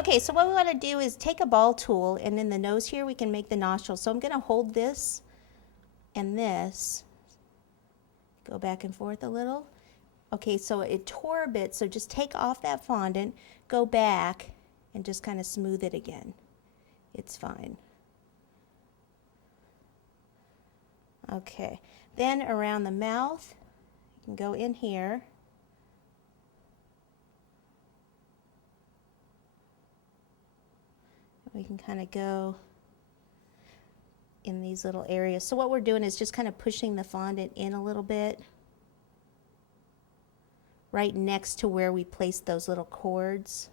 Okay, so what we want to do is take a ball tool, and in the nose here we can make the nostrils. So I'm going to hold this and this, go back and forth a little. Okay, so it tore a bit, so just take off that fondant, go back, and just kind of smooth it again. It's fine. Okay, then around the mouth, you can go in here. We can kind of go in these little areas. So what we're doing is just kind of pushing the fondant in a little bit, right next to where we placed those little cords.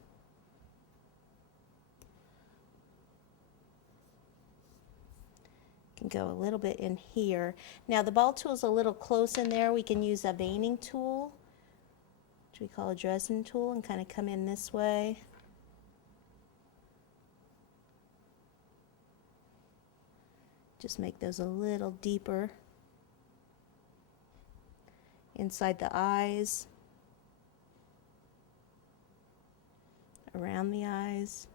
Can go a little bit in here. Now the ball tool is a little close in there. We can use a veining tool, which we call a Dresden tool, and kind of come in this way. Just make those a little deeper inside the eyes, around the eyes.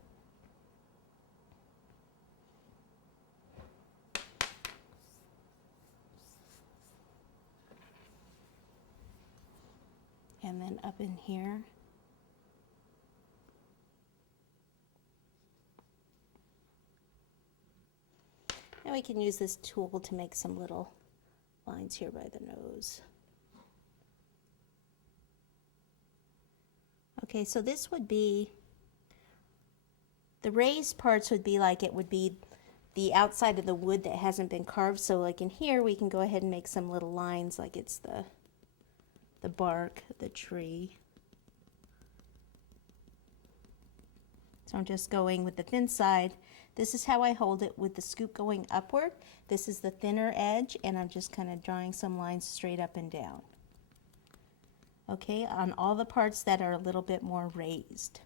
And then up in here. And we can use this tool to make some little lines here by the nose. Okay, so this would be, the raised parts would be like, it would be the outside of the wood that hasn't been carved. So like in here, we can go ahead and make some little lines like it's the bark of the tree. So I'm just going with the thin side. This is how I hold it with the scoop going upward. This is the thinner edge, and I'm just kind of drawing some lines straight up and down. Okay, on all the parts that are a little bit more raised.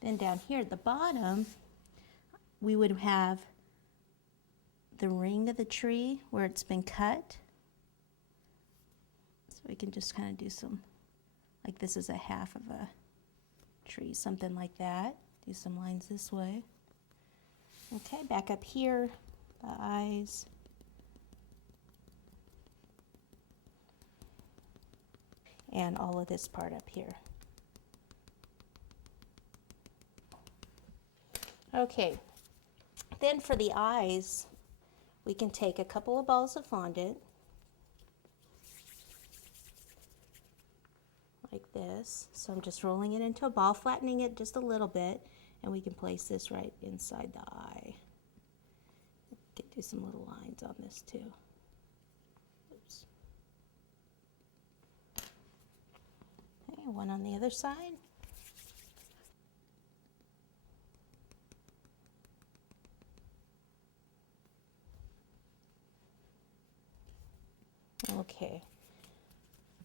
Then down here at the bottom, we would have the ring of the tree where it's been cut. So we can just kind of do some, like this is a half of a tree, something like that. Do some lines this way. Okay, back up here, the eyes. And all of this part up here. Okay, then for the eyes, we can take a couple of balls of fondant, like this. So I'm just rolling it into a ball, flattening it just a little bit, and we can place this right inside the eye. Do some little lines on this too. Oops. Okay, one on the other side. Okay,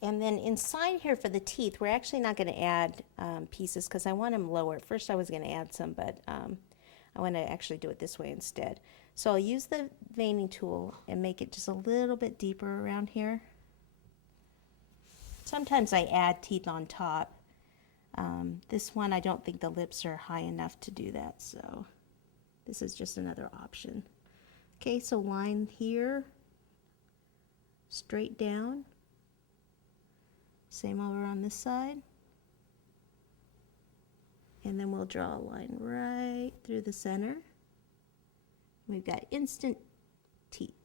and then inside here for the teeth, we're actually not going to add pieces because I want them lower. First I was going to add some, but I want to actually do it this way instead. So I'll use the veining tool and make it just a little bit deeper around here. Sometimes I add teeth on top. This one I don't think the lips are high enough to do that, so this is just another option. Okay, so line here. Straight down. Same over on this side. And then we'll draw a line right through the center. We've got instant teeth.